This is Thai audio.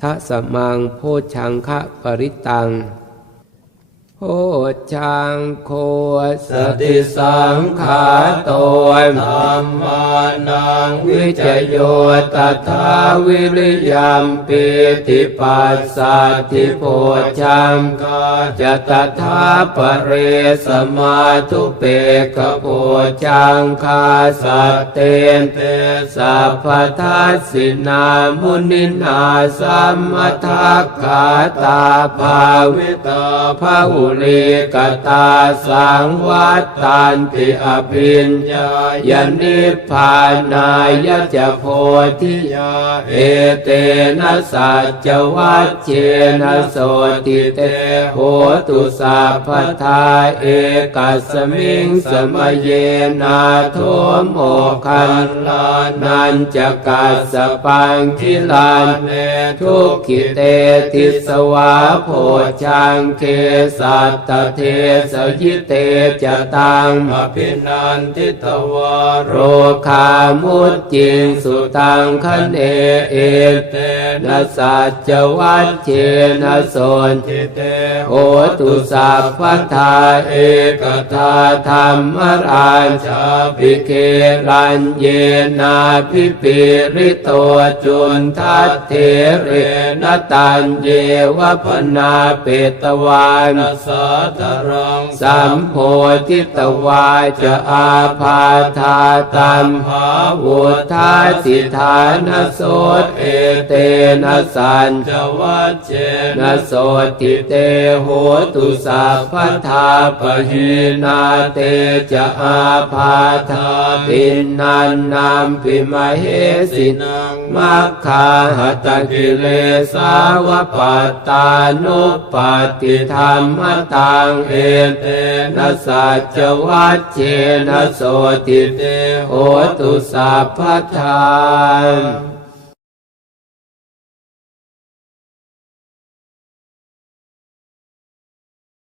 ทัสมังโพชังคะปริตัง โพชังโคสติสังขาโตธรรมานังวิจโยโยตถาวิริยัมปิติปัสสัทธิโพชังกาจะตถาปเรสมาทุเปกโพชังคาสัตเตนเตสัพพทัสสินามุนินาสัมมทักขาตาภาวิวิตาภาหุลิกตาสังวัตตันติอภิญญายนิพพานายจะโพธิยาเอเตนะสัจวัชเชนะโสติเตโหตุสัพทาเอกัสมิงสมเยนาโทโมคันลานันจะกัสสปังคิลานเนทุกขิเตติสวาโพชังเคสัตตเทสยิเตจะตังอภินันทิตวาโรคามุตจิงสุตังคเนเอเตนะสัจวัชเชนะโสนทิเตโอตุสัพพทาเอกทาธรรมราชาภิเครัญเยนาพิปิริโตจุนทัตเทเรนตันเยวพนาเปตวานสสะทรังสัมโพธิตวาจะอาพาธาตัมหาวุธาสิธานโสตเอเตนะสัญจวัชเชนะโสติเตโหตุสัพพทาปหินาเตจะอาพาธาตินนันนามปิมเหสินนังมัคคาหตกิเลสาวปัตตานุปาติธรรมทังเอเตนะสัจวัตเชนะโสติเตโหตุสัพพทาน